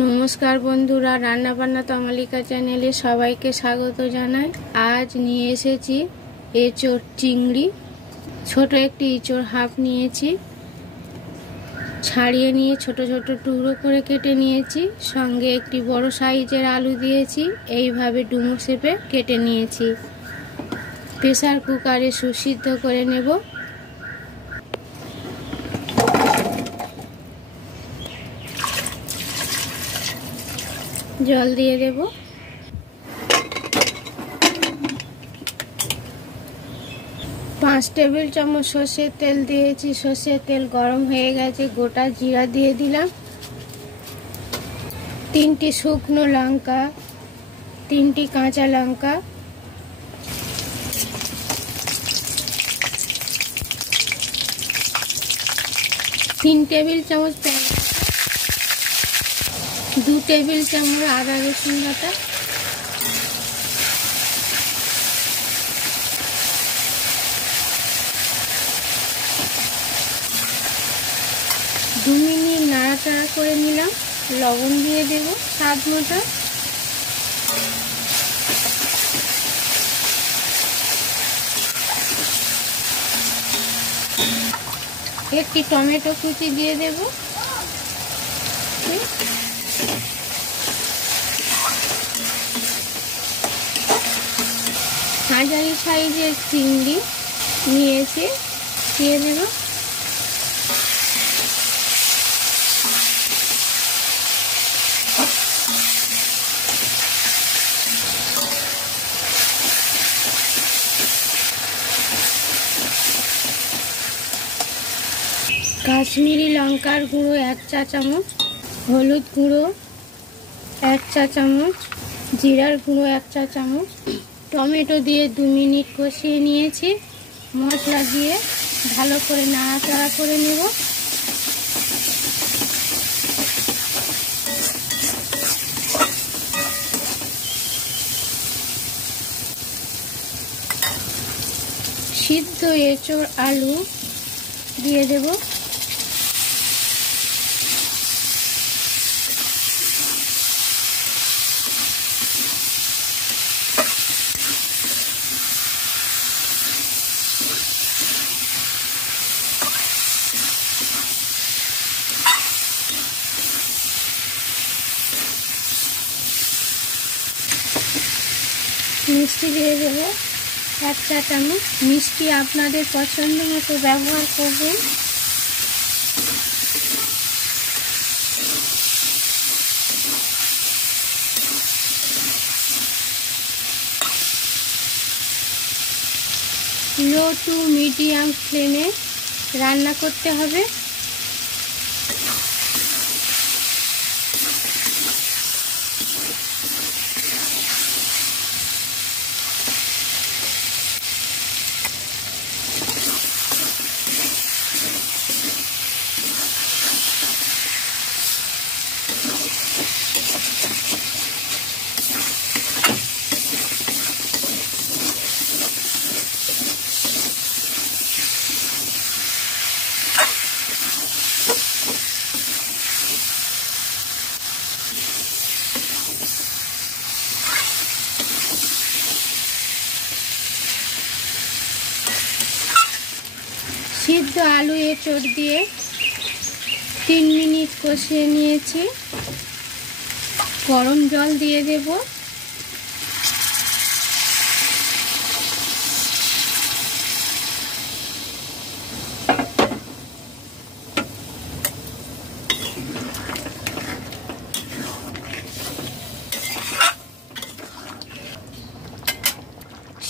নমস্কার বন্ধুরা, রান্না বান্না তমালিকা চ্যানেলে সবাইকে স্বাগত জানাই। আজ নিয়ে এসেছি এঁচোড় চিংড়ি। ছোট একটি এঁচোড় হাফ নিয়েছি, ছাড়িয়ে নিয়ে ছোট ছোট টুকরো করে কেটে নিয়েছি। সঙ্গে একটি বড় সাইজের আলু দিয়েছি, এইভাবে ডুমো শেপে কেটে নিয়েছি। প্রেসার কুকারে সুসিদ্ধ করে নেব। জল দিয়ে দেব। 5 টেবিল চামচ সর্ষের তেল দিয়েছি। সর্ষের তেল গরম হয়ে গেছে, গোটা জিরা দিয়ে দিলাম। 3টি শুকনো লঙ্কা, 3টি কাঁচা লঙ্কা, 3 টেবিল চামচ পেঁয়াজ, 2 টেবিল চামচ আদা রসুন বাটা, 2 মিনিট নাড়াচাড়া করে নিলাম। লবণ দিয়ে দেব স্বাদ মতো। একটি টমেটো কুচি দিয়ে দেব। মাঝারি সাইজের চিংড়ি নিয়েছি, দিয়ে দেব। কাশ্মীরি লঙ্কার গুঁড়ো 1 চা চামচ, হলুদ গুঁড়ো 1 চা চামচ, জিরার গুঁড়ো 1 চা চামচ। টমেটো দিয়ে 2 মিনিট কষিয়ে নিয়েছি। মশলা দিয়ে ভালো করে নাড়াচাড়া করে নেব। সিদ্ধ এঁচোড় আলু দিয়ে দেব। মিষ্টি দিয়ে দেব 1 চা চামচ। মিষ্টি আপনাদের পছন্দ মতো ব্যবহার করবেন। লো টু মিডিয়াম ফ্লেমে রান্না করতে হবে। সিদ্ধ আলু এঁচোড় দিয়ে 3 মিনিট কষিয়ে নিয়েছি। গরম জল দিয়ে দেব।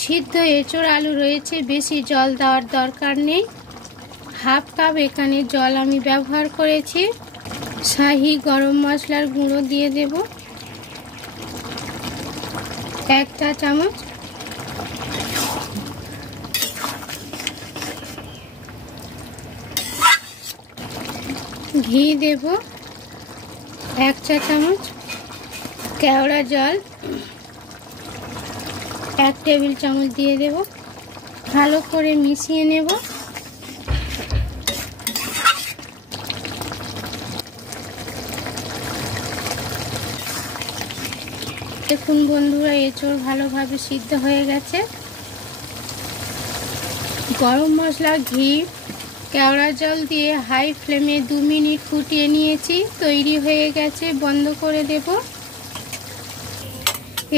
সিদ্ধ এঁচোড় আলু রয়েছে, বেশি জল দেওয়ার দরকার নেই। হাফ কাপ এখানে জল আমি ব্যবহার করেছি। শাহি গরম মশলার গুঁড়ো দিয়ে দেব 1 চা চামচ। ঘি দেব 1 চা চামচ। কেওড়া জল 1 টেবিল চামচ দিয়ে দেব। ভালো করে মিশিয়ে নেব। দেখুন বন্ধুরা, এঁচড় ভালোভাবে সিদ্ধ হয়ে গেছে। গরম মশলা, ঘি, কেওড়া জল দিয়ে হাই ফ্লেমে 2 মিনিট ফুটিয়ে নিয়েছি। তৈরি হয়ে গেছে, বন্ধ করে দেব।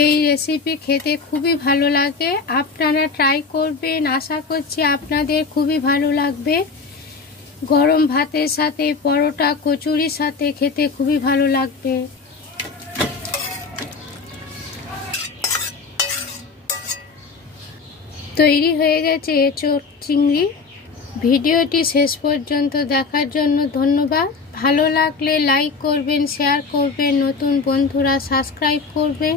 এই রেসিপি খেতে খুবই ভালো লাগে, আপনারা ট্রাই করবেন। আশা করছি আপনাদের খুবই ভালো লাগবে। গরম ভাতের সাথে, পরোটা, কচুরির সাথে খেতে খুবই ভালো লাগবে। তৈরি হয়ে গেছে এঁচড় চিংড়ি। ভিডিওটি শেষ পর্যন্ত দেখার জন্য ধন্যবাদ। ভালো লাগলে লাইক করবেন, শেয়ার করবেন, নতুন বন্ধুরা সাবস্ক্রাইব করবেন।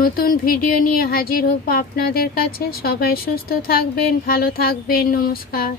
নতুন ভিডিও নিয়ে হাজির হব আপনাদের কাছে। সবাই সুস্থ থাকবেন, ভালো থাকবেন। নমস্কার।